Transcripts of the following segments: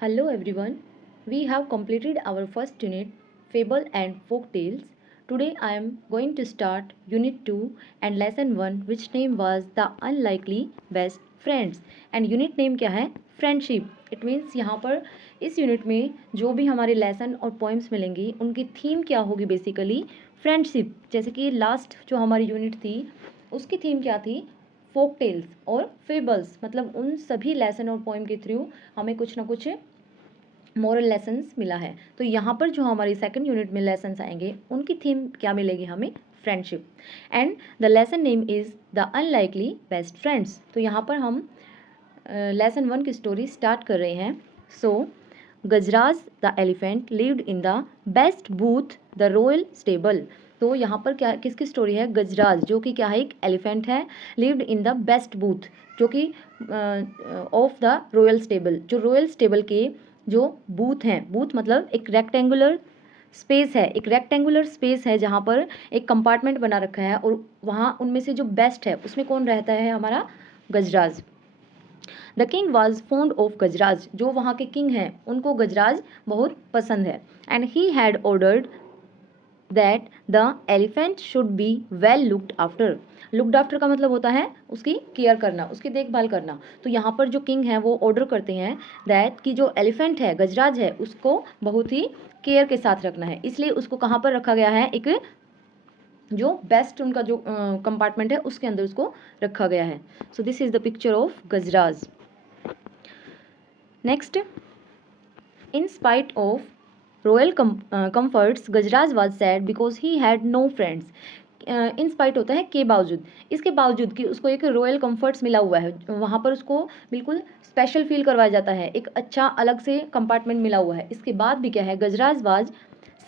Hello everyone. We have completed our first unit, Fable and Folk Tales. Today I am going to start Unit 2 and Lesson 1, which name was The Unlikely Best Friends. And unit name क्या है? Friendship. It means यहाँ पर इस unit में जो भी हमारे lesson और पोइम्स मिलेंगी उनकी थीम क्या होगी बेसिकली फ्रेंडशिप। जैसे कि लास्ट जो हमारी यूनिट थी उसकी थीम क्या थी? फोक टेल्स और फेबल्स, मतलब उन सभी लेसन और पोइम के थ्रू हमें कुछ ना कुछ मॉरल लेसन्स मिला है। तो यहाँ पर जो हमारी सेकंड यूनिट में लेसन्स आएंगे उनकी थीम क्या मिलेगी हमें? Friendship. And the lesson name is the unlikely best friends. तो यहाँ पर हम लेसन 1 की स्टोरी स्टार्ट कर रहे हैं। So Gajraj the elephant lived in the best booth the royal stable. तो यहाँ पर क्या किसकी स्टोरी है? गजराज जो कि क्या है? एक एलिफेंट है। Lived in the best booth जो कि ऑफ द रॉयल स्टेबल, जो रॉयल स्टेबल के जो बूथ हैं, बूथ मतलब एक रेक्टेंगुलर स्पेस है, एक रेक्टेंगुलर स्पेस है जहाँ पर एक कंपार्टमेंट बना रखा है और वहाँ उनमें से जो बेस्ट है उसमें कौन रहता है? हमारा Gajraj. The king was fond of Gajraj, जो वहाँ के किंग हैं उनको गजराज बहुत पसंद है। And he had ordered that the elephant should be well looked after. Looked after का मतलब होता है उसकी केयर करना, उसकी देखभाल करना। तो यहाँ पर जो किंग है वो ऑर्डर करते हैं दैट कि जो एलिफेंट है, गजराज है, उसको बहुत ही केयर के साथ रखना है। इसलिए उसको कहाँ पर रखा गया है? एक जो बेस्ट उनका जो कंपार्टमेंट है उसके अंदर उसको रखा गया है। So this is the picture of Gajraj. Next, in spite of royal comforts, Gajraj was sad because he had no friends. In spite होता है के बावजूद, इसके बावजूद कि उसको एक रॉयल कंफर्ट्स मिला हुआ है, वहाँ पर उसको बिल्कुल स्पेशल फील करवाया जाता है, एक अच्छा अलग से कंपार्टमेंट मिला हुआ है। इसके बाद भी क्या है? गजराज वाज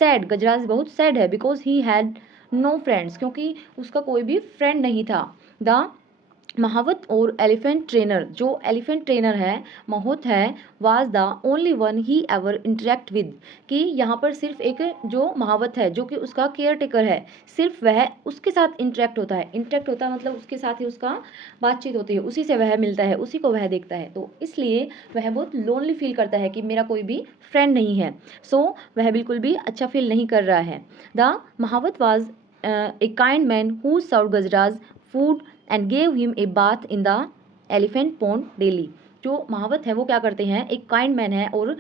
सैड, गजराज बहुत सैड है because he had no friends, क्योंकि उसका कोई भी फ्रेंड नहीं था। द महावत और एलिफेंट ट्रेनर, जो एलिफेंट ट्रेनर है माहौत है, was the only one he ever interact with, कि यहाँ पर सिर्फ एक जो महावत है जो कि उसका केयर टेकर है, सिर्फ वह उसके साथ इंटरेक्ट होता है। इंटरेक्ट होता है मतलब उसके साथ ही उसका बातचीत होती है, उसी से वह मिलता है, उसी को वह देखता है। तो इसलिए वह बहुत लोनली फील करता है कि मेरा कोई भी फ्रेंड नहीं है। सो वह बिल्कुल भी अच्छा फील नहीं कर रहा है। The mahout was a kind man who serve Gajraj food and gave him a bath in the elephant pond daily. जो महावत है वो क्या करते हैं? एक काइंड मैन है और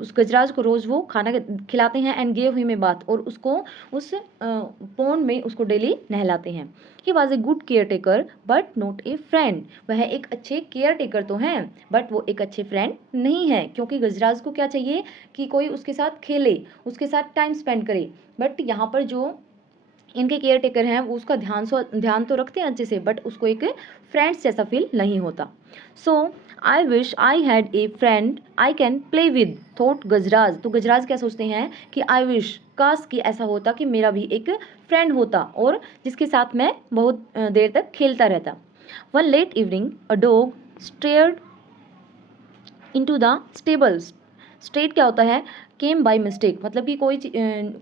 उस गजराज को रोज़ वो खाना खिलाते हैं। And gave him a bath, और उसको उस पॉन्ड में उसको डेली नहलाते हैं। He was a good care taker but not a friend. वह एक अच्छे केयर टेकर तो हैं बट वो एक अच्छे फ्रेंड नहीं है, क्योंकि गजराज को क्या चाहिए? कि कोई उसके साथ खेले, उसके साथ टाइम स्पेंड करे। बट यहाँ पर जो इनके केयर टेकर हैं वो उसका ध्यान तो रखते हैं अच्छे से, बट उसको एक फ्रेंड्स जैसा फील नहीं होता। So I wish I had a friend I can play with, thought Gajraj. तो गजराज क्या सोचते हैं कि आई विश, काश कि ऐसा होता कि मेरा भी एक फ्रेंड होता और जिसके साथ मैं बहुत देर तक खेलता रहता। One let evening a dog stared into the stables. Straight क्या होता है? केम बाय मिस्टेक, मतलब कि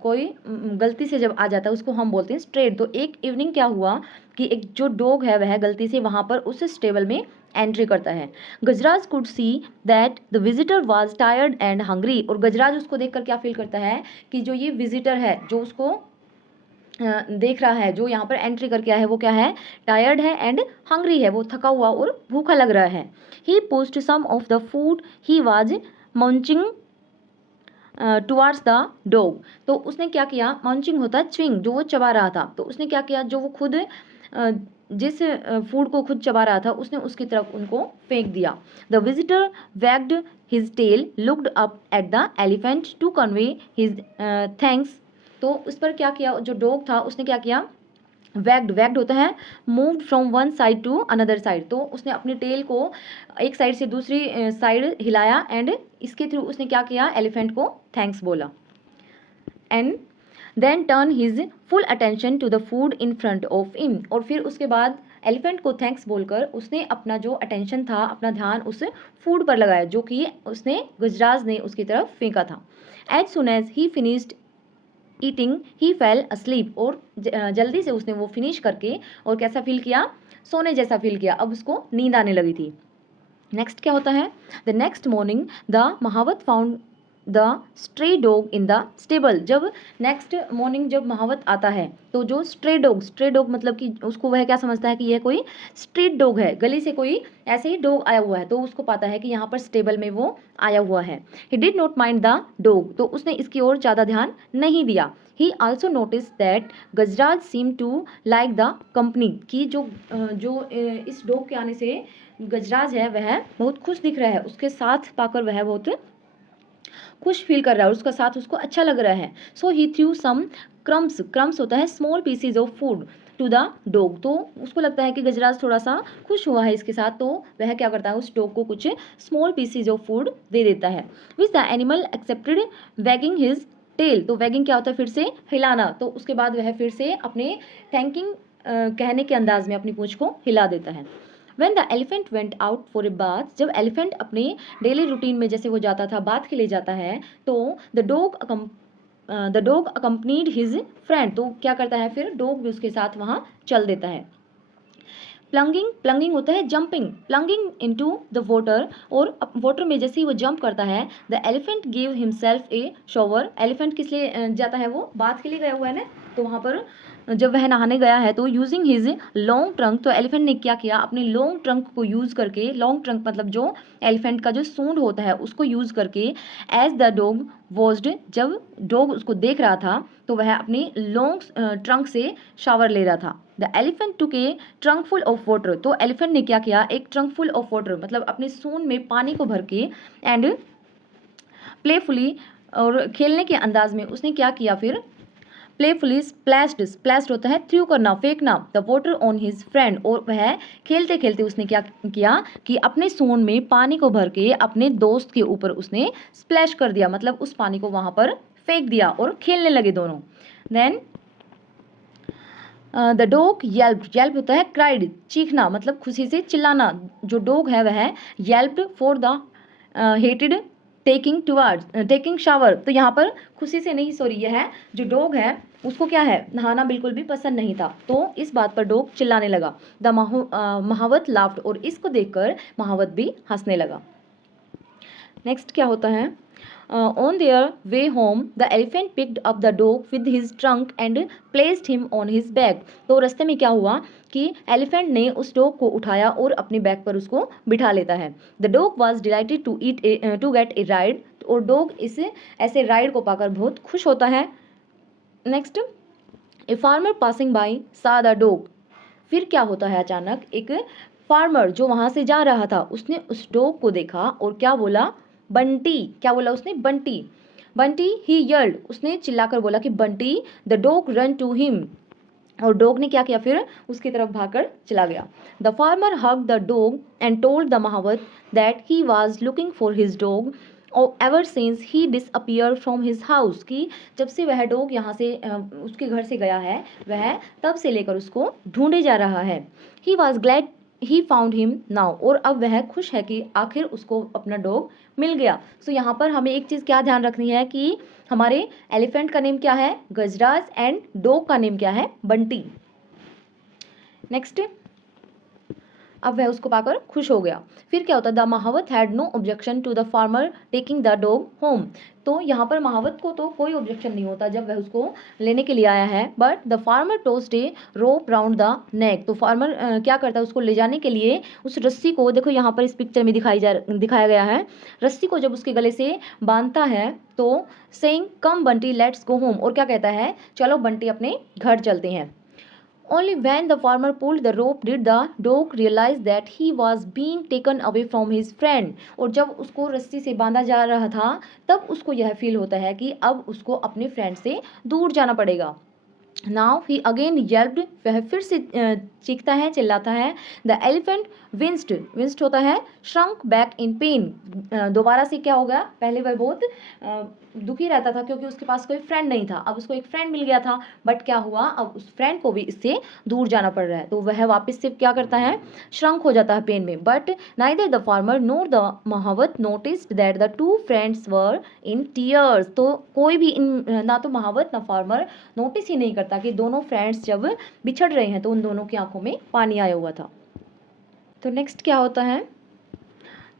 कोई गलती से जब आ जाता है उसको हम बोलते हैं स्ट्रेट। तो एक इवनिंग क्या हुआ कि एक जो डॉग है वह गलती से वहाँ पर उस स्टेबल में एंट्री करता है। Gajraj could see that the visitor was tired and hungry. और गजराज उसको देखकर क्या फील करता है कि जो ये विजिटर है जो उसको देख रहा है, जो यहाँ पर एंट्री करके आया है, वो क्या है? टायर्ड है एंड हंग्री है, वो थका हुआ और भूखा लग रहा है। He pushed some of the food he was munching towards the dog. तो उसने क्या किया? मंचिंग होता है च्विंग, जो वो चबा रहा था। तो उसने क्या किया? जो वो खुद जिस फूड को खुद चबा रहा था उसने उसकी तरफ उनको फेंक दिया। The visitor wagged his tail looked up at the elephant to convey his thanks. तो उस पर क्या किया? जो डॉग था उसने क्या किया? वैग्ड होता है moved from one side to another side. तो उसने अपनी टेल को एक साइड से दूसरी साइड हिलाया एंड इसके थ्रू उसने क्या किया? एलिफेंट को थैंक्स बोला। And then turn his full attention to the food in front of him. और फिर उसके बाद एलिफेंट को थैंक्स बोलकर उसने अपना जो अटेंशन था, अपना ध्यान उस फूड पर लगाया जो कि उसने गजराज ने उसकी तरफ फेंका था। As soon as he finished eating he fell asleep. और जल्दी से उसने वो फिनिश करके और कैसा फील किया? सोने जैसा फील किया। अब उसको नींद आने लगी थी। नेक्स्ट क्या होता है, the next morning the mahout found the stray dog in the stable. जब नेक्स्ट मॉर्निंग जब महावत आता है तो जो स्ट्रे डॉग मतलब कि उसको वह क्या समझता है कि यह कोई स्ट्रीट डॉग है, गली से कोई ऐसे ही डॉग आया हुआ है, तो उसको पता है कि यहाँ पर स्टेबल में वो आया हुआ है। He did not mind the dog, तो उसने इसकी ओर ज़्यादा ध्यान नहीं दिया। He also notice that Gajraj seem to like the company, की इस डॉग के आने से गजराज है वह बहुत खुश दिख रहा है, उसके साथ पाकर वह बहुत खुश फील कर रहा है और उसका साथ उसको अच्छा लग रहा है। So he threw some crumbs, crumbs होता है small pieces of food to the dog, तो उसको लगता है कि गजराज थोड़ा सा खुश हुआ है इसके साथ, तो वह क्या करता है उस डॉग को कुछ स्मॉल पीसीज ऑफ फूड दे देता है। Which the animal accepted wagging his tail, तो वैगिंग क्या होता है फिर से हिलाना, तो उसके बाद वह फिर से अपने थैंकिंग कहने के अंदाज में अपनी पूंछ को हिला देता है। When the elephant went out for a bath, जब एलिफेंट अपने डेली रूटीन में जैसे वो जाता था बाथ के लिए जाता है, तो the dog accompanied his friend, तो क्या करता है फिर डॉग भी उसके साथ वहाँ चल देता है। प्लंगिंग, प्लंगिंग होता है जंपिंग, प्लंगिंग इनटू द वाटर, और वाटर में जैसे ही वो जंप करता है, the elephant give himself A shower, elephant किस लिए जाता है, वो बाथ के लिए गया हुआ है ना, तो वहाँ पर जब वह नहाने गया है तो यूजिंग हिज लॉन्ग ट्रंक, तो एलिफेंट ने क्या किया अपने लॉन्ग ट्रंक को यूज़ करके, लॉन्ग ट्रंक मतलब जो एलिफेंट का जो सूंड होता है उसको यूज़ करके, एज द डॉग वॉज्ड, जब डॉग उसको देख रहा था तो वह अपनी लॉन्ग ट्रंक से शावर ले रहा था। The elephant took A trunk full of water, तो एलिफेंट ने क्या किया एक ट्रंक फुल ऑफ वाटर मतलब अपने सूंड में पानी को भर के, एंड प्लेफुली, और खेलने के अंदाज में उसने क्या किया फिर प्लेफुली स्प्लैश्ड, स्प्लैश्ड होता है थ्रू करना, फेंकना, the water on his friend, और वह खेलते खेलते उसने क्या किया कि अपने सूंड में पानी को भर के अपने दोस्त के ऊपर उसने स्प्लैश कर दिया, मतलब उस पानी को वहाँ पर फेंक दिया और खेलने लगे दोनों। Then the dog yelp, yelp होता है क्राइड, चीखना मतलब खुशी से चिल्लाना, जो डॉग है वह yelped for the hated taking shower, तो यहाँ पर खुशी से नहीं, सॉरी, यह है जो डॉग है उसको क्या है नहाना बिल्कुल भी पसंद नहीं था, तो इस बात पर डॉग चिल्लाने लगा। द महावत लाफ्ड, और इसको देखकर महावत भी हंसने लगा। नेक्स्ट क्या होता है, on their way home the elephant picked up the dog with his trunk and placed him on his back, तो रास्ते में क्या हुआ कि एलिफेंट ने उस डॉग को उठाया और अपने बैक पर उसको बिठा लेता है। The dog was delighted to get a ride, और डॉग इस ऐसे राइड को पाकर बहुत खुश होता है। Next, a farmer passing by saw the dog, फिर क्या होता है अचानक एक फार्मर जो वहाँ से जा रहा था उसने उस डॉग को देखा और क्या बोला, बंटी, क्या बोला उसने, बंटी, बंटी, ही यर्ल्ड, उसने चिल्लाकर बोला कि Bunty, the dog run to him, और डॉग ने क्या किया फिर उसकी तरफ भागकर चला गया। The farmer hug the dog and told the mahout that he was looking for his dog ever since he disappear from his house, की जब से वह डॉग यहाँ से उसके घर से गया है वह तब से लेकर उसको ढूंढे जा रहा है। He was glad he found him now, और अब वह खुश है कि आखिर उसको अपना डॉग मिल गया। सो यहाँ पर हमें एक चीज़ क्या ध्यान रखनी है कि हमारे एलिफेंट का नेम क्या है गजराज, एंड डॉग का नेम क्या है बंटी। नेक्स्ट, अब वह उसको पाकर खुश हो गया। फिर क्या होता है, the mahout had no objection to the farmer taking the dog home, तो यहाँ पर महावत को तो कोई ऑब्जेक्शन नहीं होता जब वह उसको लेने के लिए आया है, but the farmer tossed a rope round the neck, तो फार्मर क्या करता है उसको ले जाने के लिए उस रस्सी को, देखो यहाँ पर इस पिक्चर में दिखाया गया है, रस्सी को जब उसके गले से बांधता है तो saying come Bunty let's go home, और क्या कहता है चलो बंटी अपने घर चलते हैं। Only when the farmer pulled the rope did the dog realize that he was being taken away from his friend, और जब उसको रस्सी से बांधा जा रहा था तब उसको यह फील होता है कि अब उसको अपने फ्रेंड से दूर जाना पड़ेगा। नाउ ही अगेन येल्प्ड, वह फिर से चीखता है चिल्लाता है। द एलिफेंट विंस्ड, विंस्ड होता है श्रंक बैक इन पेन, दोबारा से क्या हो गया, पहले वह बहुत दुखी रहता था क्योंकि उसके पास कोई फ्रेंड नहीं था, अब उसको एक फ्रेंड मिल गया था, बट क्या हुआ अब उस फ्रेंड को भी इससे दूर जाना पड़ रहा है, तो वह वापस से क्या करता है श्रंक हो जाता है पेन में। But neither the farmer nor the mahout noticed that the two friends were in tears, तो कोई भी ना तो महावत ना फार्मर नोटिस ही नहीं करता कि दोनों फ्रेंड्स जब बिछड़ रहे हैं तो उन दोनों की आंखों में पानी आया हुआ था। तो नेक्स्ट क्या होता है,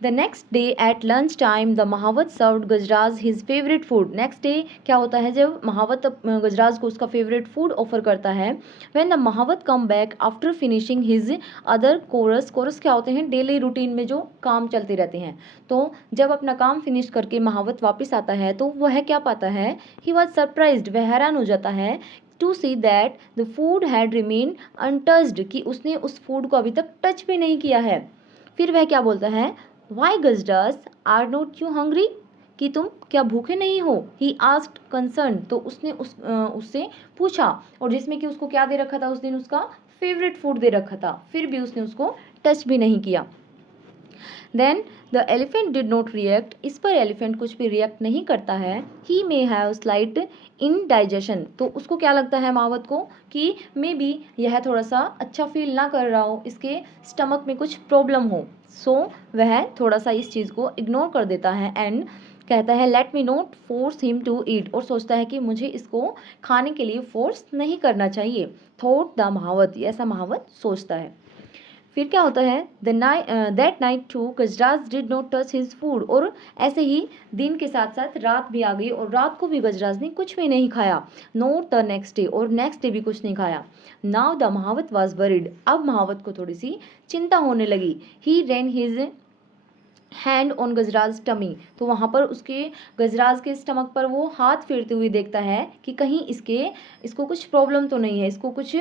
the next day at lunch time the mahout served Gajraj his favourite food. Next day क्या होता है, जब महावत गजराज को उसका फेवरेट फूड ऑफर करता है। When the mahout come back after finishing his other chores, chores क्या होते हैं, डेली रूटीन में जो काम चलते रहते हैं। तो जब अपना काम फिनिश करके महावत वापस आता है तो वह क्या पाता है, ही वॉज सरप्राइज्ड, वह हैरान हो जाता है to see that the food had remain untouched, कि उसने उस फूड को अभी तक टच भी नहीं किया है। फिर वह क्या बोलता है, why Gajraj are not you hungry, कि तुम क्या भूखे नहीं हो, ही आस्क्ड कंसर्न, तो उसने उससे पूछा, और जिसमें कि उसको क्या दे रखा था उस दिन, उसका फेवरेट फूड दे रखा था, फिर भी उसने उसको टच भी नहीं किया। Then the elephant did not react, इस पर एलिफेंट कुछ भी रिएक्ट नहीं करता है। He may have slight indigestion, तो उसको क्या लगता है महावत को कि मे बी यह थोड़ा सा अच्छा फील ना कर रहा हो, इसके स्टमक में कुछ प्रॉब्लम हो। सो वह थोड़ा सा इस चीज़ को इग्नोर कर देता है एंड कहता है let me not force him to eat, और सोचता है कि मुझे इसको खाने के लिए फोर्स नहीं करना चाहिए। थॉट द महावत, ऐसा महावत सोचता है। फिर क्या होता है, that night too Gajraj did not touch his food, और ऐसे ही दिन के साथ साथ रात भी आ गई और रात को भी गजराज ने कुछ भी नहीं खाया। नोट द नेक्स्ट डे, और नेक्स्ट डे भी कुछ नहीं खाया। Now the mahout was worried, अब महावत को थोड़ी सी चिंता होने लगी। He ran his hand on Gajraj tummy, तो वहाँ पर उसके गजराज के स्टमक पर वो हाथ फेरते हुए देखता है कि कहीं इसको कुछ प्रॉब्लम तो नहीं है, इसको कुछ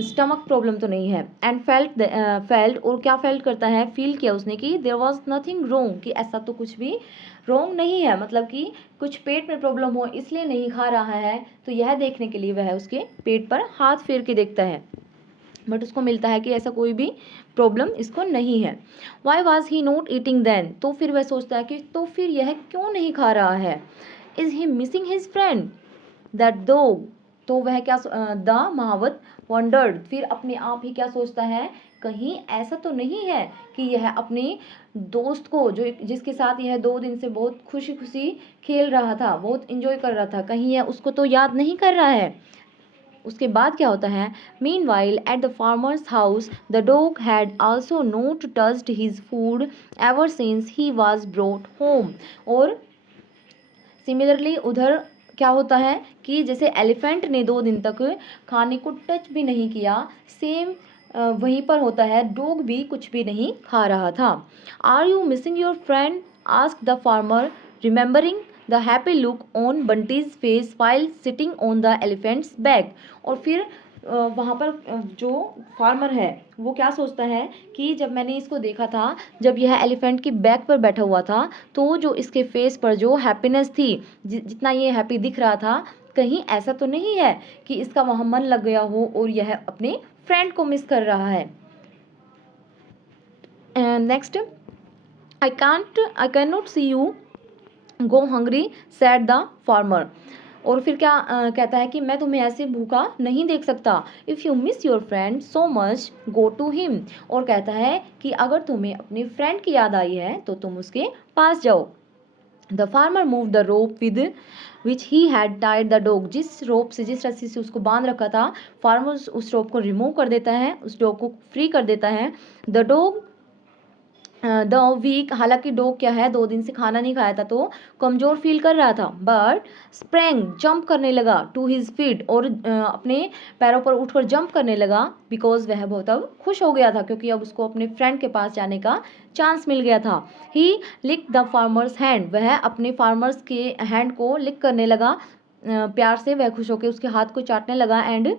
स्टमक प्रॉब्लम तो नहीं है। एंड फेल्ट, और क्या फेल्ट करता है, फील किया उसने कि देयर वाज नथिंग रॉन्ग, कि ऐसा तो कुछ भी रॉन्ग नहीं है, मतलब कि कुछ पेट में प्रॉब्लम हो इसलिए नहीं खा रहा है। तो यह देखने के लिए वह उसके पेट पर हाथ फेर के देखता है, बट उसको मिलता है कि ऐसा कोई भी प्रॉब्लम इसको नहीं है। Why was he not eating then, तो फिर वह सोचता है कि तो फिर यह क्यों नहीं खा रहा है। Is he missing his friend that dog, तो वह क्या द महावत वंडर्ड, फिर अपने आप ही क्या सोचता है, कहीं ऐसा तो नहीं है कि यह अपने दोस्त को, जो जिसके साथ यह 2 दिन से बहुत खुशी खुशी खेल रहा था, बहुत इंजॉय कर रहा था, कहीं यह उसको तो याद नहीं कर रहा है। उसके बाद क्या होता है, mean while at the farmers house the dog had also not touched his food ever since he was brought home, और सिमिलरली उधर क्या होता है कि जैसे एलिफेंट ने 2 दिन तक खाने को टच भी नहीं किया, सेम वहीं पर होता है, डॉग भी कुछ भी नहीं खा रहा था। Are you missing your friend, ask the farmer remembering the happy look on Bunty's face while sitting on the elephant's back, और फिर वहाँ पर जो फार्मर है वो क्या सोचता है कि जब मैंने इसको देखा था, जब यह एलिफेंट की बैक पर बैठा हुआ था, तो जो इसके फेस पर जो हैप्पीनेस थी, जितना ये हैप्पी दिख रहा था, कहीं ऐसा तो नहीं है कि इसका वहाँ मन लग गया हो और यह अपने फ्रेंड को मिस कर रहा है। Next, I can not see you go hungry said the farmer, और फिर क्या कहता है कि मैं तुम्हें ऐसे भूखा नहीं देख सकता। If you miss your friend so much go to him, और कहता है कि अगर तुम्हें अपने फ्रेंड की याद आई है तो तुम उसके पास जाओ। The farmer move the rope with which he had tied the dog, जिस रोप से, जिस रस्सी से उसको बांध रखा था, फार्मर उस रोप को रिमूव कर देता है, उस डॉग को फ्री कर देता है। द डॉग द वीक, हालांकि डॉग क्या है 2 दिन से खाना नहीं खाया था तो कमज़ोर फील कर रहा था, बट स्प्रैंग जंप करने लगा टू हिज फीट, और अपने पैरों पर उठकर जंप करने लगा, बिकॉज वह बहुत अब खुश हो गया था क्योंकि अब उसको अपने फ्रेंड के पास जाने का चांस मिल गया था। ही लिक द फार्मर्स हैंड, वह अपने फार्मर्स के हैंड को लिक करने लगा, प्यार से वह खुश होकर उसके हाथ को चाटने लगा। And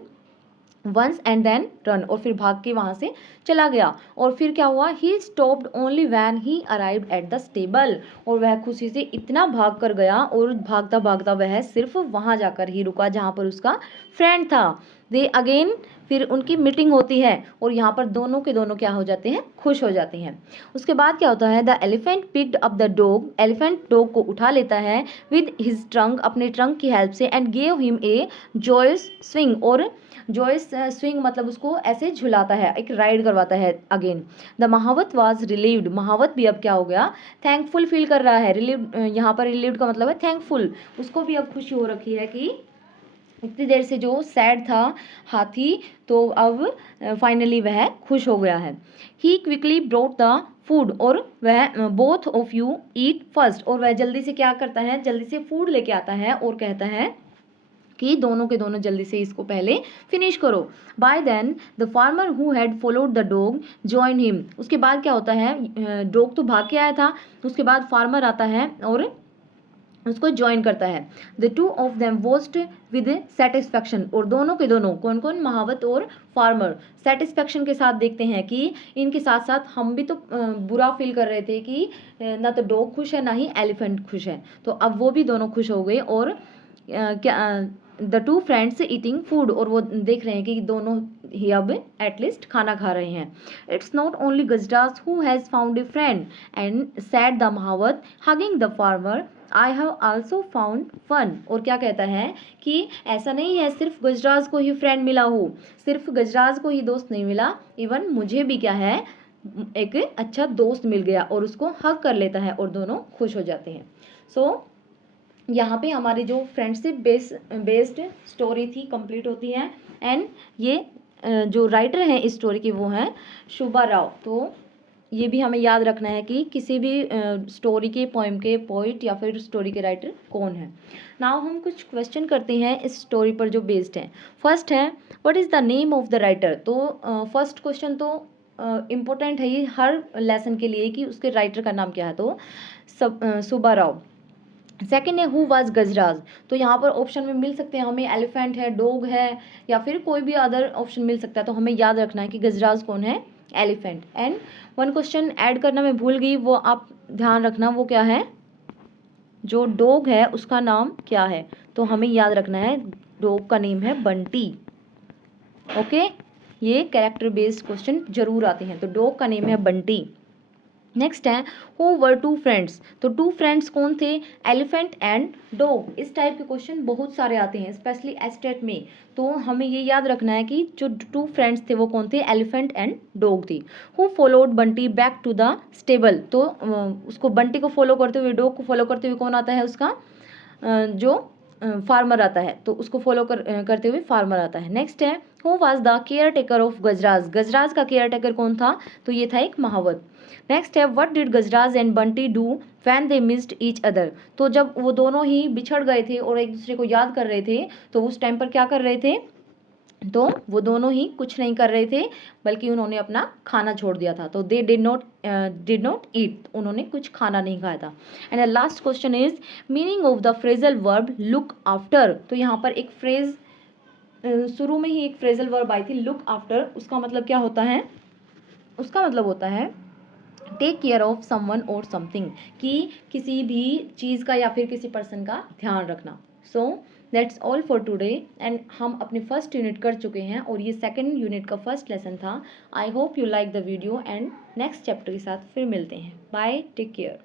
once and then run, और फिर भाग के वहाँ से चला गया। और फिर क्या हुआ, he stopped only when he arrived at the stable, और वह खुशी से इतना भाग कर गया और भागता भागता वह सिर्फ वहाँ जाकर ही रुका जहाँ पर उसका फ्रेंड था। दे अगेन, फिर उनकी मीटिंग होती है और यहाँ पर दोनों के दोनों क्या हो जाते हैं, खुश हो जाते हैं। उसके बाद क्या होता है, the elephant picked up the dog, elephant dog को उठा लेता है विद हिज ट्रंक, अपने ट्रंक की हेल्प से, and gave him A Joyce swing, और जॉयस स्विंग मतलब उसको ऐसे झुलाता है, एक राइड करवाता है again. The mahout was relieved, महावत भी अब क्या हो गया, थैंकफुल फील कर रहा है। रिलीव्ड, यहाँ पर रिलीव्ड का मतलब है थैंकफुल, उसको भी अब खुशी हो रखी है कि इतनी देर से जो सैड था हाथी, तो अब फाइनली वह खुश हो गया है। ही क्विकली ब्रॉट द फूड, और वह both of you eat first, और वह जल्दी से क्या करता है, जल्दी से फूड लेके आता है और कहता है कि दोनों के दोनों जल्दी से इसको पहले फिनिश करो। By then the farmer who had followed the dog join him. उसके बाद क्या होता है, डॉग तो भाग के आया था, उसके बाद फार्मर आता है और उसको ज्वाइन करता है। The two of them watched with satisfaction, और दोनों के दोनों कौन कौन, महावत और फार्मर, सेटिस्फैक्शन के साथ देखते हैं कि इनके साथ साथ हम भी तो बुरा फील कर रहे थे कि ना तो डॉग खुश है ना ही एलिफेंट खुश है, तो अब वो भी दोनों खुश हो गए। और क्या the two friends eating food, और वो देख रहे हैं कि दोनों ही अब एटलीस्ट खाना खा रहे हैं। It's not only Gajraj who has found a friend and said the mahout hugging the farmer, I have also found fun. और क्या कहता है कि ऐसा नहीं है सिर्फ गजराज को ही फ्रेंड मिला हो, सिर्फ गजराज को ही दोस्त नहीं मिला, इवन मुझे भी क्या है, एक अच्छा दोस्त मिल गया, और उसको हग कर लेता है और दोनों खुश हो जाते हैं। सो यहाँ पे हमारी जो फ्रेंडशिप बेस्ड स्टोरी थी कंप्लीट होती है। एंड ये जो राइटर हैं इस स्टोरी की वो हैं शुभा राव। तो ये भी हमें याद रखना है कि किसी भी स्टोरी के पोएम के पोइट या फिर स्टोरी के राइटर कौन है। नाउ हम कुछ क्वेश्चन करते हैं इस स्टोरी पर जो बेस्ड है। फर्स्ट है, what is the name of the writer. तो फर्स्ट क्वेश्चन तो इम्पोर्टेंट है ये हर लेसन के लिए कि उसके राइटर का नाम क्या है, तो शुभा राव। सेकेंड है, हु वाज गजराज। तो यहाँ पर ऑप्शन में मिल सकते हैं हमें, एलिफेंट है, डॉग है, या फिर कोई भी अदर ऑप्शन मिल सकता है, तो हमें याद रखना है कि गजराज कौन है, elephant. And one question add करना मैं भूल गई, वो आप ध्यान रखना, वो क्या है, जो डॉग है उसका नाम क्या है, तो हमें याद रखना है डॉग का नेम है बंटी। ओके, ये कैरेक्टर बेस्ड क्वेश्चन जरूर आते हैं, तो डॉग का नेम है बंटी। नेक्स्ट है, हु वर टू फ्रेंड्स। तो टू फ्रेंड्स कौन थे, एलिफेंट एंड डॉग। इस टाइप के क्वेश्चन बहुत सारे आते हैं स्पेशली एस्टेट में, तो हमें ये याद रखना है कि जो टू फ्रेंड्स थे वो कौन थे, एलिफेंट एंड डॉग थी। Who followed Bunty back to the stable. तो उसको बंटी को फॉलो करते हुए, डॉग को फॉलो करते हुए कौन आता है उसका, जो फार्मर आता है, तो उसको फॉलो करते हुए फार्मर आता है। नेक्स्ट है, who was the caretaker of Gajraj. Gajraj का केयर टेकर कौन था, तो ये था एक महावत। नेक्स्ट है, what did Gajraj and Bunty do when they missed each other. तो जब वो दोनों ही बिछड़ गए थे और एक दूसरे को याद कर रहे थे, तो उस टाइम पर क्या कर रहे थे, तो वो दोनों ही कुछ नहीं कर रहे थे, बल्कि उन्होंने अपना खाना छोड़ दिया था, तो दे डिड नॉट ईट, उन्होंने कुछ खाना नहीं खाया था। And the last question is meaning of the phrasal verb look after. तो यहाँ पर एक फ्रेज शुरू में ही एक फ्रेजल वर्ब आई थी लुक आफ्टर, उसका मतलब क्या होता है, उसका मतलब होता है टेक केयर ऑफ समवन और समथिंग, कि किसी भी चीज़ का या फिर किसी पर्सन का ध्यान रखना। So that's all for today. And हम अपने फर्स्ट यूनिट कर चुके हैं और ये सेकंड यूनिट का फर्स्ट लेसन था। I hope you like the video and next chapter के साथ फिर मिलते हैं। Bye, take care.